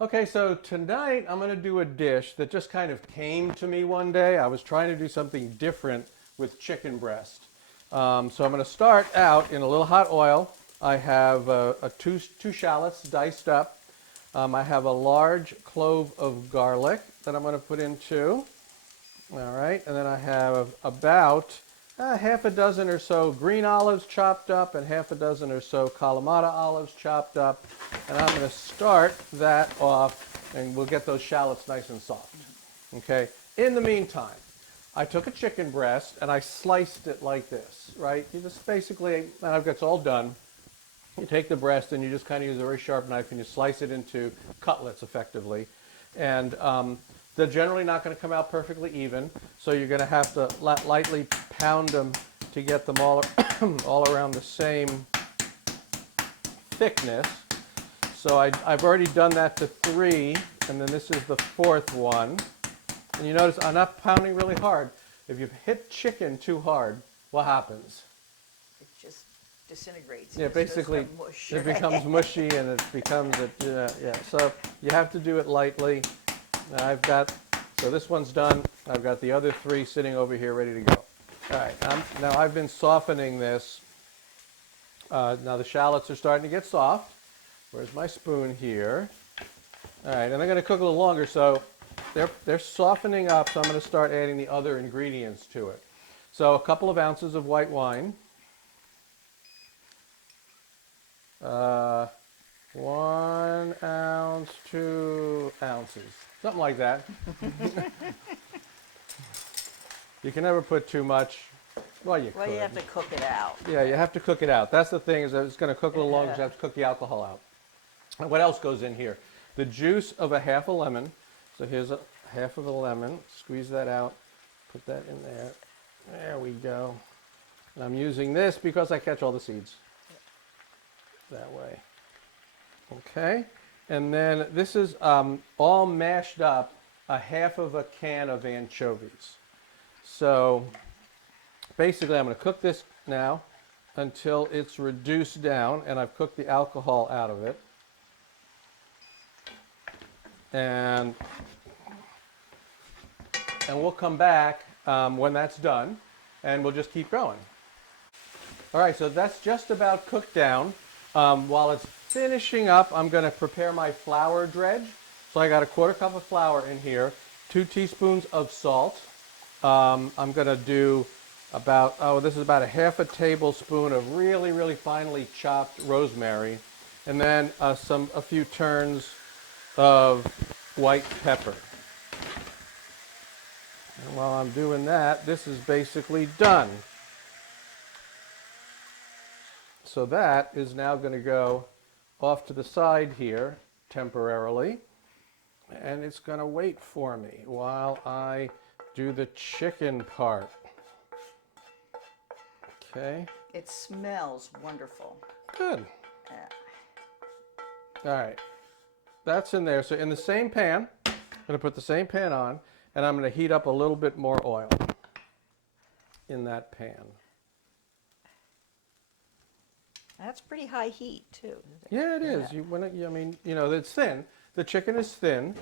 Okay, so tonight I'm going to do a dish that just kind of came to me one day. I was trying to do something different with chicken breast. So I'm going to start out in a little hot oil. I have two shallots diced up. I have a large clove of garlic that I'm going to put in too. All right, and then I have about half a dozen or so green olives chopped up and half a dozen or so Kalamata olives chopped up. And I'm going to start that off, and we'll get those shallots nice and soft. Okay. In the meantime, I took a chicken breast and I sliced it like this, right? You just basically, and I've got it all done. You take the breast and you just kind of use a very sharp knife and you slice it into cutlets effectively. And they're generally not going to come out perfectly even, so you're going to have to lightly pound them to get them all, all around the same thickness. So I've already done that to 3, and then this is the 4th one. And you notice I'm not pounding really hard. If you hit chicken too hard, what happens? It just disintegrates. Yeah, basically it becomes mushy and it becomes yeah. So you have to do it lightly. So this one's done. I've got the other 3 sitting over here ready to go. All right, now I've been softening this. Now the shallots are starting to get soft. Where's my spoon here? All right, and they're going to cook a little longer, so they're softening up, so I'm going to start adding the other ingredients to it. So a couple of ounces of white wine. 1 ounce, 2 ounces, something like that. You can never put too much. Well, you could. You have to cook it out. Yeah, you have to cook it out. That's the thing, is that it's going to cook a little longer, so you have to cook the alcohol out. And what else goes in here? The juice of a half a lemon. So here's a half of a lemon. Squeeze that out. Put that in there. There we go. And I'm using this because I catch all the seeds. That way. Okay. And then this is all mashed up, a half of a can of anchovies. So basically I'm going to cook this now until it's reduced down, and I've cooked the alcohol out of it. And we'll come back when that's done, and we'll just keep going. All right, so that's just about cooked down. While it's finishing up, I'm going to prepare my flour dredge. So I got a 1/4 cup of flour in here, 2 teaspoons of salt. I'm going to do this is about a half a tablespoon of really, really finely chopped rosemary, and then a few turns of white pepper. And while I'm doing that, this is basically done. So that is now going to go off to the side here temporarily, and it's going to wait for me while I do the chicken part. Okay. It smells wonderful. Good. Yeah. All right. That's in there. So in the same pan, I'm going to put the same pan on, and I'm going to heat up a little bit more oil in that pan. That's pretty high heat too. Yeah, it is. Yeah. It's thin. The chicken is thin.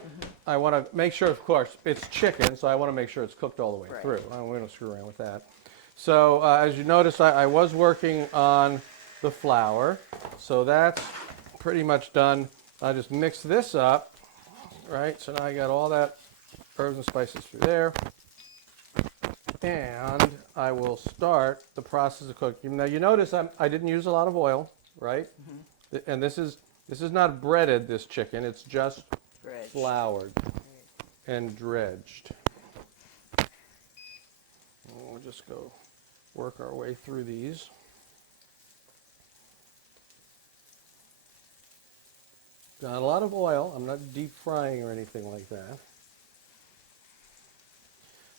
I want to make sure, of course, it's chicken, so I want to make sure it's cooked all the way through. We don't screw around with that. So as you notice, I was working on the flour, so that's pretty much done. I just mix this up, right? So now I got all that herbs and spices through there. And I will start the process of cooking. Now you notice I didn't use a lot of oil, right? Mm-hmm. And this is not breaded, this chicken. It's just floured and dredged. And we'll just go work our way through these. Not a lot of oil. I'm not deep frying or anything like that.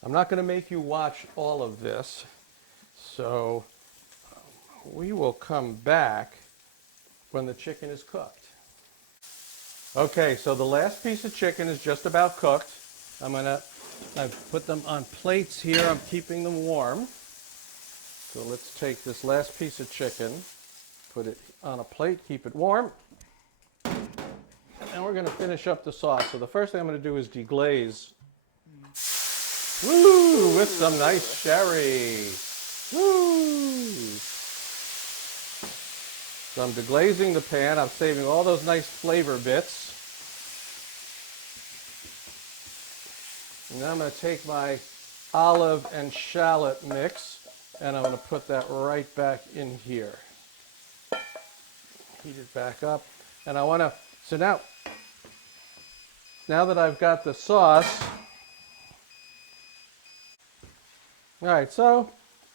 I'm not going to make you watch all of this, so we will come back when the chicken is cooked. Okay, so the last piece of chicken is just about cooked. I've put them on plates here. I'm keeping them warm. So let's take this last piece of chicken, put it on a plate, keep it warm. And we're going to finish up the sauce. So the first thing I'm going to do is deglaze. Woo! With some nice sherry. Woo! So I'm deglazing the pan. I'm saving all those nice flavor bits. And now I'm going to take my olive and shallot mix, and I'm going to put that right back in here. Heat it back up. And I want to, so now that I've got the sauce, all right, so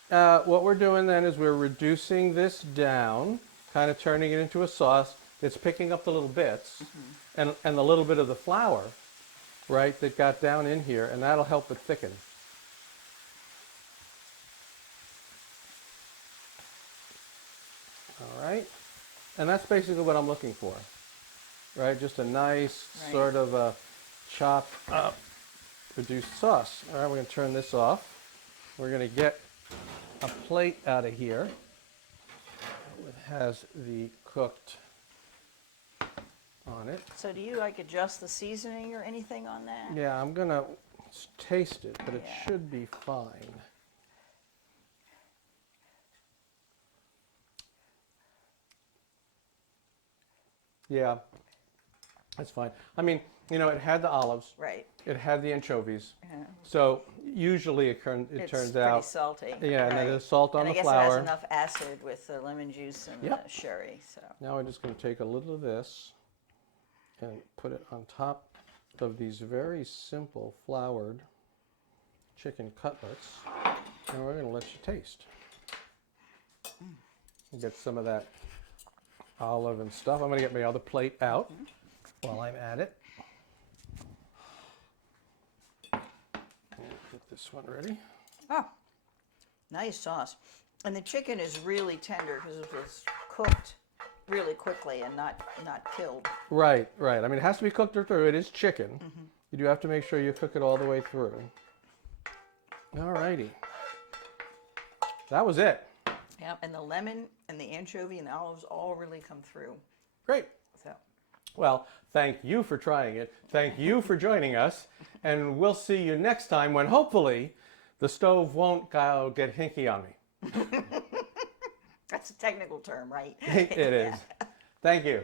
what we're doing then is we're reducing this down, kind of turning it into a sauce. It's picking up the little bits and the little bit of the flour, right, that got down in here, and that'll help it thicken. All right, and that's basically what I'm looking for, right? Just a nice sort of a chopped up, reduced sauce. All right, we're going to turn this off. We're going to get a plate out of here that has the cooked on it. So do you like adjust the seasoning or anything on that? Yeah, I'm going to taste it, but it Yeah. should be fine. Yeah, that's fine. I mean, you know, it had the olives. Right. It had the anchovies. Yeah. So usually it It's turns pretty out. salty. Yeah, and then right. there's salt on and the I guess flour. it has enough acid with the lemon juice and Yep. the sherry. So Now I'm just going to take a little of this and put it on top of these very simple floured chicken cutlets. And we're going to let you taste. Get some of that olive and stuff. I'm going to get my other plate out while I'm at it. Get this one ready. oh, nice sauce. And the chicken is really tender because it was cooked really quickly and not killed. Right, right. I mean, it has to be cooked through. It is chicken. You do have to make sure you cook it all the way through. All righty. That was it. Yeah, and the lemon and the anchovy and the olives all really come through. Great. So Well, thank you for trying it. Thank you for joining us. And we'll see you next time when hopefully the stove won't get hinky on me. that's a technical term, right? It is. Thank you.